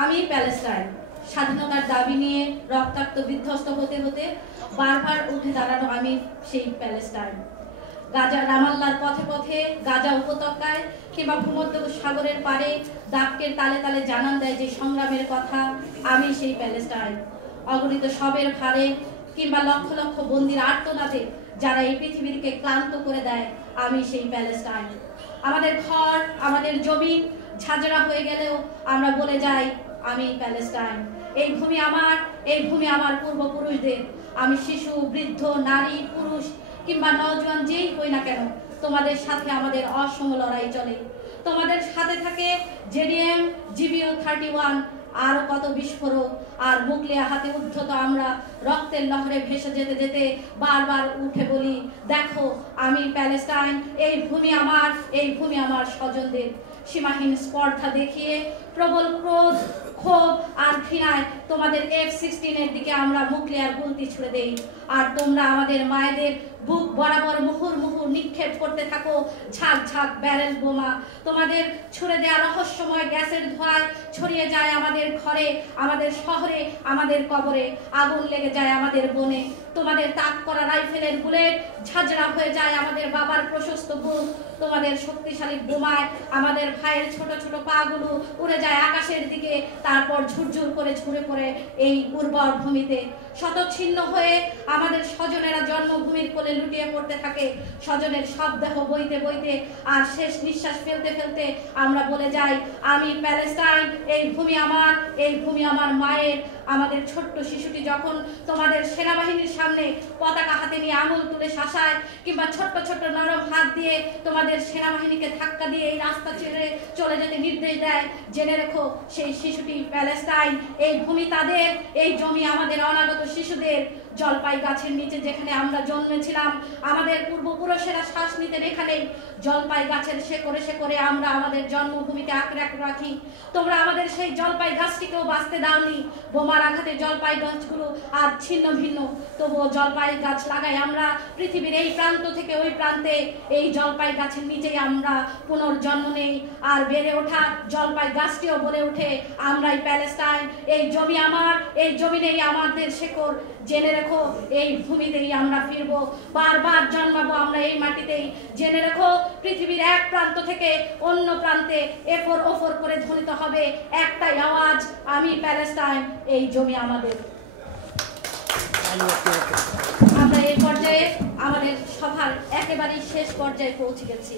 আমি প্যালেস্টাইন। স্বাধীনতার দাবি নিয়ে রক্তাক্ত বিধ্বস্ত হতে হতে বারবার উঠে দাঁড়ানো আমি সেই প্যালেস্টাইন। গাজা রামাল্লার পথে পথে, গাজা উপত্যকায় কিংবা ভূমধ্য সাগরের পারে দাপটের তালে তালে জানান দেয় যে সংগ্রামের কথা, আমি সেই প্যালেস্টাইন। অগণিত শবের ভারে কিংবা লক্ষ লক্ষ বন্দির আর্তনাদে যারা এই পৃথিবীকে ক্লান্ত করে দেয়, আমি সেই প্যালেস্টাইন। আমাদের ঘর, আমাদের জমি ঝাঁঝরা হয়ে গেলেও আমরা বলে যাই, আমি প্যালেস্টাইন। এই ভূমি আমার, এই ভূমি আমার পূর্বপুরুষদের। আমি শিশু, বৃদ্ধ, নারী, পুরুষ কিংবা নওজোয়ান যেই হই না কেন, তোমাদের সাথে আমাদের অসম লড়াই চলে। তোমাদের সাথে থাকে জেডিএম, জিবিও 31, আরো কত বিস্ফোরক আর মুগলিয়া হাতে উদ্ধত আমরা রক্তের লহরে ভেসে যেতে যেতে বারবার উঠে বলি, দেখো আমি প্যালেস্টাইন। এই ভূমি আমার, এই ভূমি আমার স্বজনদের। সীমাহীন স্পর্ধা দেখিয়ে প্রবল ক্রোধ, ক্ষোভ আর ঘৃণায় তোমাদের F-16 এর দিকে আমরা মুগলিয়ার গুলতি ছুড়ে দেই, আর তোমরা আমাদের মায়েদের বুক বরাবর মুহুর মুহুর নিক্ষেপ করতে থাকো ঝাঁক ঝাঁক ব্যারেল বোমা। তোমাদের ছুড়ে দেওয়া রহস্যময় গ্যাসের ধোঁয়ায় ছড়িয়ে যায় আমাদের ঘরে, আমাদের শহরে, আমাদের কবরে। আগুন লেগে যায় আমাদের বনে। তোমাদের তাক করা রাইফেলের বুলেট ঝাঁঝরা হয়ে যায় আমাদের বাবার প্রশস্ত বুক। তোমাদের শক্তিশালী বোমায় আমাদের ভাইয়ের ছোট ছোট পাগুলো উড়ে যায় আকাশের দিকে, তারপর ঝুরঝুর করে ঝুরে পড়ে এই উর্বর ভূমিতে। শতচ্ছিন্ন হয়ে আমাদের স্বজনেরা জন্মভূমির কোলে লুটিয়ে পড়তে থাকে। স্বজনের সব দেহ বইতে বইতে আর শেষ নিঃশ্বাস ফেলতে ফেলতে আমরা বলে যাই, আমি প্যালেস্টাইন। এই ভূমি আমার, এই ভূমি আমার মায়ের। আমাদের ছোট্ট শিশুটি যখন তোমাদের সেনাবাহিনীর সামনে পতাকা হাতে নিয়ে আঙুল তুলে শাসায় কিংবা ছোট্ট ছোট্ট নরম হাত দিয়ে তোমাদের সেনাবাহিনীকে ধাক্কা দিয়ে এই রাস্তা ছেড়ে চলে যেতে নির্দেশ দেয়, জেনে রেখো সেই শিশুটি প্যালেস্টাইন। এই ভূমি তাদের, এই জমি আমাদের অনাগত শিশুদের। জলপাই গাছের নিচে যেখানে আমরা জন্মেছিলাম, আমাদের পূর্বপুরুষেরা শ্বাস নিতেন এখানেই। জলপাই গাছের শেকড়ে শেকড়ে আমরা আমাদের জন্মভূমিকে আঁকড়ে রাখি। তোমরা আমাদের সেই জলপাই গাছটিকেও বাঁচতে দাওনি। বোমার আঘাতে জলপাই গাছগুলো আর ছিন্ন ভিন্ন, তবুও জলপাই গাছ লাগাই আমরা পৃথিবীর এই প্রান্ত থেকে ওই প্রান্তে। এই জলপাই গাছের নিচেই আমরা পুনর্জন্ম নেই, আর বেড়ে ওঠা জলপাই গাছটিও বলে ওঠে, আমরাই প্যালেস্টাইন। এই জমি আমার, এই জমি নেই আমাদের শেকড়। জেনে রেখো এই ভূমিতেই আমরা ফিরবো, বারবার জন্মাবো আমরা এই মাটিতেই। জেনে রেখো পৃথিবীর এক প্রান্ত থেকে অন্য প্রান্তে এফর ওফর করে ধ্বনিত হবে একটাই আওয়াজ, আমি প্যালেস্টাইন। এই জমি আমাদের। আমরা এই পর্যায়ে আমাদের সভার একেবারেই শেষ পর্যায়ে পৌঁছে গেছি।